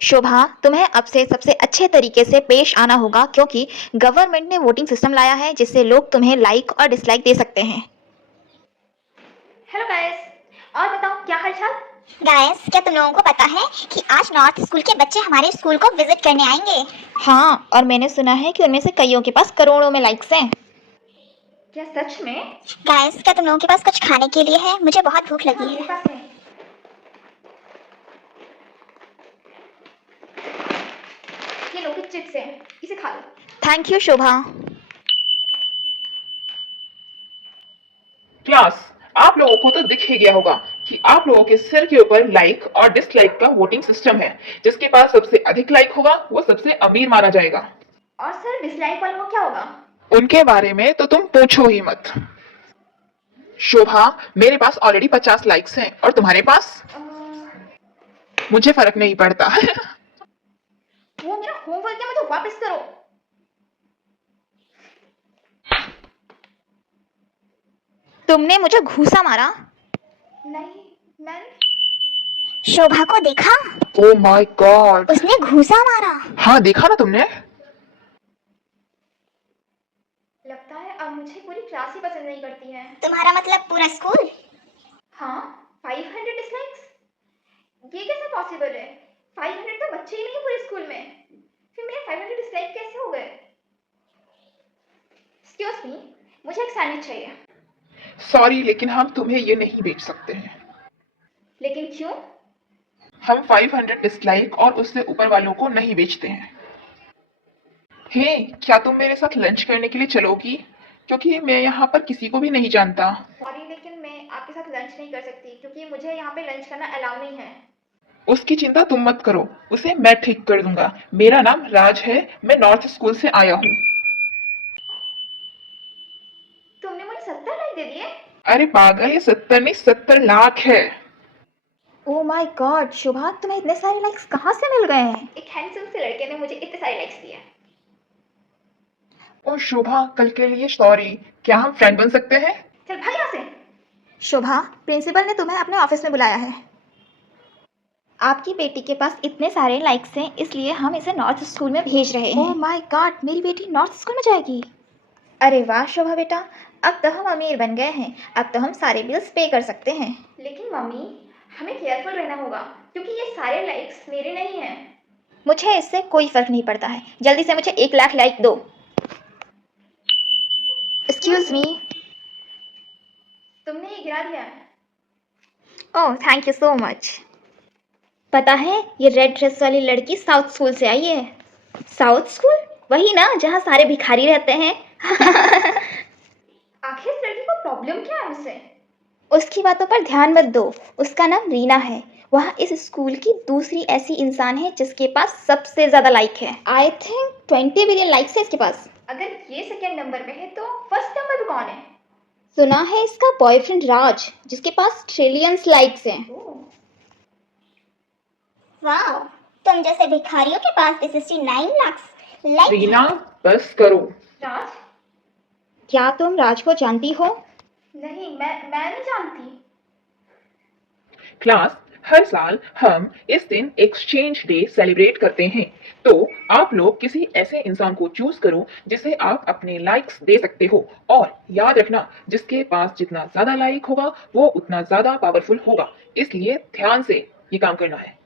शोभा, तुम्हें अब से सबसे अच्छे तरीके से पेश आना होगा क्योंकि गवर्नमेंट ने वोटिंग सिस्टम लाया है जिससे लोग तुम्हें लाइक और डिसलाइक दे सकते हैं। Hello guys. और बताओ क्या हालचाल। गाइस, क्या तुम लोगों को पता है कि आज नॉर्थ स्कूल के बच्चे हमारे स्कूल को विजिट करने आएंगे? हाँ, और मैंने सुना है कि उनमें से कईयों के पास करोड़ों में लाइक्स हैं। क्या सच में? गाइस, क्या तुम लोगों के पास कुछ खाने के लिए है? मुझे बहुत भूख हाँ, लगी मेरे है। पास है। ये लो, कुछ चिप्स हैं, इसे खा लो। Thank you Shobha. क्लास, आप लोगों को तो दिख ही गया होगा कि आप लोगों के सिर के ऊपर लाइक और डिसलाइक का वोटिंग सिस्टम है। जिसके पास सबसे अधिक लाइक होगा वो सबसे अमीर माना जाएगा। और सर, डिसलाइक वालों को क्या होगा? उनके बारे में तो तुम पूछो ही मत। शोभा, मेरे पास ऑलरेडी 50 लाइक्स हैं और तुम्हारे पास? मुझे फर्क नहीं पड़ता। वो मेरा होमवर्क है, मुझे वापस करो। तुमने मुझे घूसा मारा। नहीं, मैंने शोभा को देखा? Oh my God! उसने घूसा मारा। हाँ, देखा ना तुमने? लगता है अब मुझे पूरी क्लास ही पसंद नहीं करती है। तुम्हारा मतलब पूरा स्कूल? हाँ, 500 डिसलाइक्स? ये कैसे पॉसिबल है? 500 तो बच्चे ही नहीं पूरे स्कूल में। फिर मेरे 500 डिसलाइक कैसे हो गए? एक्सक्यूज मी, मुझे एक सैंडविच चाहिए। सॉरी, लेकिन हम तुम्हें ये नहीं बेच सकते हैं। लेकिन क्यों? हम 500 डिसलाइक और उससे ऊपर वालों को नहीं बेचते हैं। हे, क्या तुम मेरे साथ लंच करने के लिए चलोगी? क्योंकि मैं यहाँ पर किसी को भी नहीं जानता। सॉरी, लेकिन मैं आपके साथ लंच नहीं कर सकती क्योंकि मुझे यहाँ पे लंच करना अलाउ नहीं है। उसकी चिंता तुम मत करो, उसे मैं ठीक कर दूंगा। मेरा नाम राज है, मैं नॉर्थ स्कूल से आया हूँ। तुमने मुझे 70 लाइक दे दिए? अरे पागल, ये 70 नहीं 70 लाख है। ओ माय गॉड शोभा, तुम्हें इतने सारे लाइक्स कहाँ से मिल गए हैं? एक हैंडसम से लड़के ने मुझे इतने सारे लाइक्स दिए। ओ शोभा, कल के लिए सॉरी। क्या हम फ्रेंड बन सकते हैं? चल भाग यहाँ से। शोभा, प्रिंसिपल ने तुम्हें अपने ऑफिस में बुलाया है। आपकी बेटी के पास इतने सारे लाइक्स हैं इसलिए हम इसे नॉर्थ स्कूल में भेज रहे हैं। ओह माय गॉड, मेरी बेटी नॉर्थ स्कूल में जाएगी। अरे वाह शोभा बेटा, अब तो हम अमीर बन गए हैं। अब तो हम सारे बिल्स पे कर सकते हैं। लेकिन मम्मी, हमें केयरफुल रहना होगा क्योंकि ये सारे लाइक्स मेरे नहीं हैं। मुझे इससे कोई फर्क नहीं पड़ता है। जल्दी से मुझे 1 लाख लाइक दो। Excuse me. तुमने ये गिरा दिया है। Oh thank you so much. पता है, ये रेड ड्रेस वाली लड़की साउथ स्कूल से आई है। South school? वही ना जहाँ सारे भिखारी रहते हैं। आखिर इस लड़की को प्रॉब्लम क्या है मुझसे? उसकी बातों पर ध्यान मत दो। उसका नाम रीना है। वह इस स्कूल की दूसरी ऐसी इंसान है जिसके पास सबसे ज्यादा लाइक है। आई थिंक 20 बिलियन लाइक्स है इसके पास। अगर ये सेकंड नंबर पे है तो फर्स्ट नंबर पे कौन है? सुना है इसका बॉयफ्रेंड राज, जिसके पास ट्रिलियंस लाइक्स हैं। वाह, तुम जैसे भिखारियों के पास भी 69 लाख लाइक। रीना, बस करो। राज? क्या तुम राज को जानती हो? नहीं, मैं नहीं जानती। क्लास, हर साल हम इस दिन एक्सचेंज डे सेलिब्रेट करते हैं। तो आप लोग किसी ऐसे इंसान को चूज करो जिसे आप अपने लाइक्स दे सकते हो। और याद रखना, जिसके पास जितना ज्यादा लाइक होगा वो उतना ज्यादा पावरफुल होगा। इसलिए ध्यान से ये काम करना है।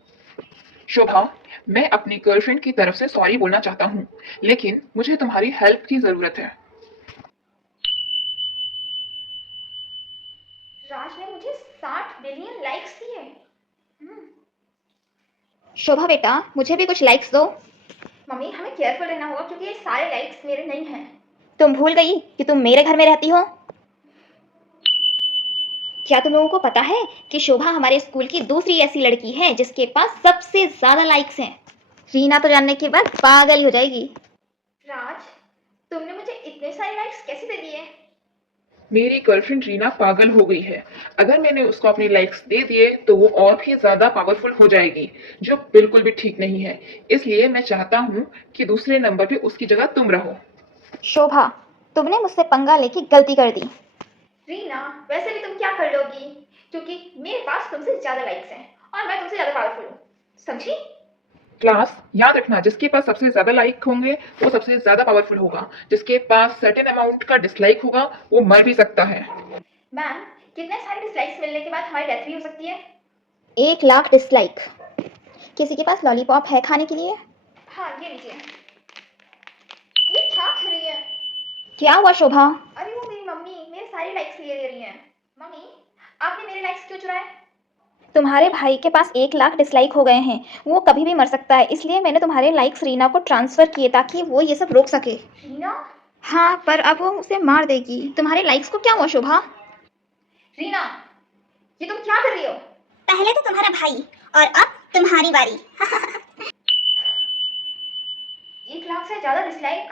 शोभा, मैं अपनी गर्लफ्रेंड की तरफ से सॉरी बोलना चाहता हूँ, लेकिन मुझे तुम्हारी हेल्प की जरूरत है। राज ने मुझे 60 बिलियन लाइक्स दिए। शोभा बेटा, मुझे भी कुछ लाइक्स दो। मम्मी, हमें केयरफुल रहना होगा क्योंकि ये सारे लाइक्स मेरे नहीं हैं। तुम भूल गई कि तुम मेरे घर में रहती हो? क्या तुम लोगों को पता है कि शोभा हमारे स्कूल की दूसरी ऐसी लड़की है जिसके पास सबसे ज्यादा लाइक्स हैं। रीना तो जानने के बाद पागल ही हो जाएगी। राज, तुमने मुझे इतने सारे लाइक्स कैसे दे दिए? मेरी गर्लफ्रेंड रीना पागल हो गई है। अगर मैंने उसको अपने लाइक्स दे दिए तो वो और भी ज्यादा पावरफुल हो जाएगी, जो बिल्कुल भी ठीक नहीं है। इसलिए मैं चाहता हूँ कि दूसरे नंबर पे उसकी जगह तुम रहो। शोभा, तुमने मुझसे पंगा लेके गलती कर दी। रीना, वैसे भी तुम क्या कर लोगी क्योंकि मेरे पास तुमसे ज्यादा लाइक्स हैं और मैं तुमसे ज्यादा पावरफुल हूँ, समझी? क्लास याद रखना, जिसके पास सबसे ज्यादा लाइक होंगे वो सबसे ज्यादा पावरफुल होगा, जिसके पास सर्टेन अमाउंट का डिसलाइक होगा वो मर भी सकता है। मैम, कितने सारे डिसलाइक्स मिलने के बाद हमारी डेथ भी हो सकती है? 1 लाख डिसलाइक। किसी के पास लॉलीपॉप है खाने के लिए? हाँ, ये लीजिए। ये क्या कर रही है? क्या हुआ शोभा? अरे वो मेरी मम्मी मेरे सारे लाइक्स लिए दे रही हैं। मम्मी, आपने मेरे लाइक्स क्यों चुराए? तुम्हारे भाई के पास 1 लाख डिसलाइक हो गए हैं, वो कभी भी मर सकता है, इसलिए मैंने तुम्हारे लाइक्स रीना को ट्रांसफ़र किए ताकि वो ये सब रोक सके। रीना? हाँ, पर अब वो उसे मार देगी। तुम्हारे लाइक्स को क्या हुआ शोभा? रीना, ये तुम क्या कर रही हो? पहले तो तुम्हारा भाई और अब तुम्हारी बारी। 1 लाख से ज्यादा डिसलाइक?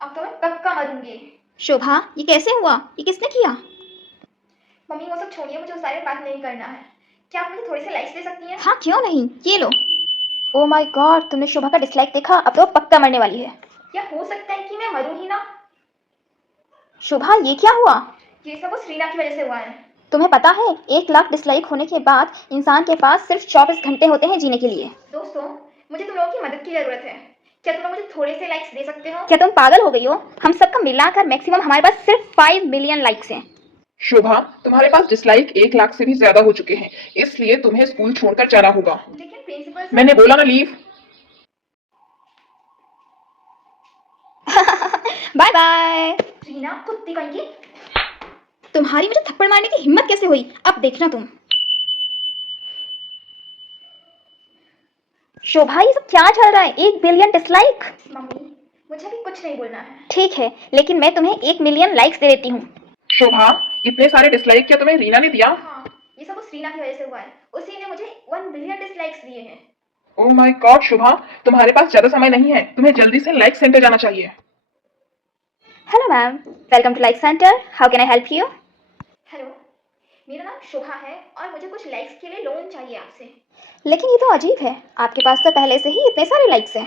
अब तो मैं पक्का मरूंगी। शोभा, ये कैसे हुआ? ये किसने किया? मम्मी, वो सब छोड़िए, मुझे उस बारे में बात नहीं करना है। क्या आप मुझे थोड़े से लाइक्स दे सकती हैं? हाँ, क्यों नहीं, ये लो। ओ माय गॉड, तुमने शोभा का डिसलाइक देखा? अब तो वो पक्का मरने वाली है। क्या हो सकता है कि मैं मरूं ही ना? शोभा, ये क्या हुआ? ये सब उस रीना की वजह से हुआ है। तुम्हें पता है 1 लाख डिसलाइक होने के बाद इंसान के पास सिर्फ 24 घंटे होते हैं जीने के लिए। दोस्तों, मुझे तुम लोगों की मदद की जरूरत है। क्या तुम लोग मुझे थोड़े से लाइक्स दे सकते हो? क्या तुम पागल हो गई हो? हम सबका मिलाकर मैक्सिमम हमारे पास सिर्फ 5 मिलियन लाइक्स हैं। शोभा, तुम्हारे पास डिसलाइक 1 लाख से भी ज्यादा हो चुके हैं, इसलिए तुम्हें स्कूल छोड़कर जाना होगा। लेकिन प्रिंसिपल मैंने बोला ना, लीव। Bye bye. रीना, कुत्ती कहीं की। तुम्हारी मुझे थप्पड़ मारने की हिम्मत कैसे हुई? अब देखना तुम। शोभा, ये सब क्या चल रहा है? 1 बिलियन डिसलाइक? मम्मी, मुझे अभी कुछ नहीं बोलना है। ठीक है, लेकिन मैं तुम्हें 1 मिलियन लाइक्स दे देती हूँ। शोभा, इतने सारे डिसलाइक क्या तुम्हें रीना ने दिया? हाँ, ये सब उस रीना की वजह से हुआ है। उसी ने मुझे 1 बिलियन डिसलाइक्स दिए हैं। ओह माय गॉड शोभा, तुम्हारे पास ज्यादा समय नहीं है, तुम्हें जल्दी से लाइक सेंटर जाना चाहिए। Hello ma'am, welcome to like centre. How can I help you? Hello, मेरा नाम शोभा है और मुझे कुछ लाइक्स के लिए लोन चाहिए आपसे। लेकिन ये तो अजीब है, आपके पास तो पहले से ही इतने सारे लाइक्स हैं।